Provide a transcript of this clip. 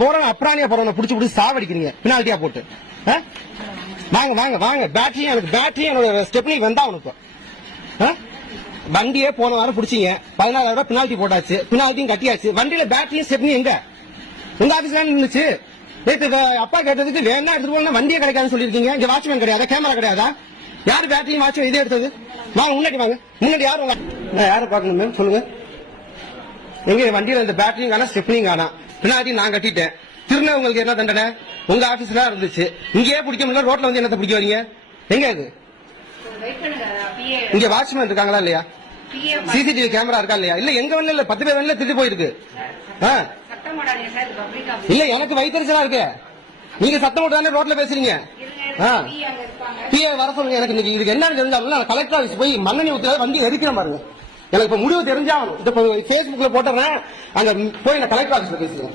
போறவன் அப்ராணியா போறவனை புடிச்சு சாவடிக்கிறீங்க பினால்ட்டியா போட்டு. வாங்க வாங்க வாங்க பேட்டரியும் எனக்கு பேட்டரியும் என்னோட ஸ்டெப்னி வந்தா உனக்கு வண்டியே போன வாரம் பிடிச்சிங்க 16,000 ரூபாய் பினால்ட்டி போட்டாச்சு, பினால்ட்டியும் கட்டியாச்சு. வண்டியில பேட்டரியும் ஸ்டெப்னி எங்க உங்க ஆபீஸ்ல இருந்துச்சு. நேற்று அப்பா கேட்டதுக்கு வேணா எடுத்துட்டு போனா வண்டியே கிடைக்காதுன்னு சொல்லிருக்கீங்க. இங்க வாட்ச்மேன் கிடையாதா, கேமரா கிடையாதா? யாரு பேட்டரியும் வாட்ச்மேன் இதே எடுத்தது? வாங்க முன்னாடி வாங்க, முன்னாடி யாரும் யாரை பாக்கணும் மேம் சொல்லுங்க. எங்க வண்டியில இந்த பேட்டரியும் காணா ஸ்டெப்னியும் காணா, பின்னாடி நான் கட்டிட்டேன். திருநா உங்களுக்கு என்ன தண்டனை? உங்க ஆபீஸ்ல இருந்துச்சு, இங்கேயே பிடிக்க முடியல, ரோட்ல வந்து என்னத்தை பிடிக்க வரீங்க? எங்க இது? இங்க வாட்ச்மேன் இருக்காங்களா இல்லையா? சிசிடிவி கேமரா இருக்கா இல்லையா? இல்ல எங்க வந்து இல்ல 10 பேர் வந்து திருட்டு போயிருக்கு. இல்ல எனக்கு வைத்தறிச்சலா இருக்கு, நீங்க சத்தம் போட்டு ரோட்ல பேசுறீங்க. வர சொல்லுங்க. எனக்கு இன்னைக்கு இதுக்கு என்ன தெரிஞ்சாலும் நான் கலெக்டர் ஆஃபீஸ் போய் மண்ணெண்ணி ஊத்தி வண்டி எரிக்கிறேன் பாருங்க. எனக்கு இப்ப முடிவு தெரிஞ்சாகணும். இப்ப பேஸ்புக்ல போட்டுறேன், அங்க போய் நான் கலெக்டர் ஆஃபீஸ்ல பேசுறேன்.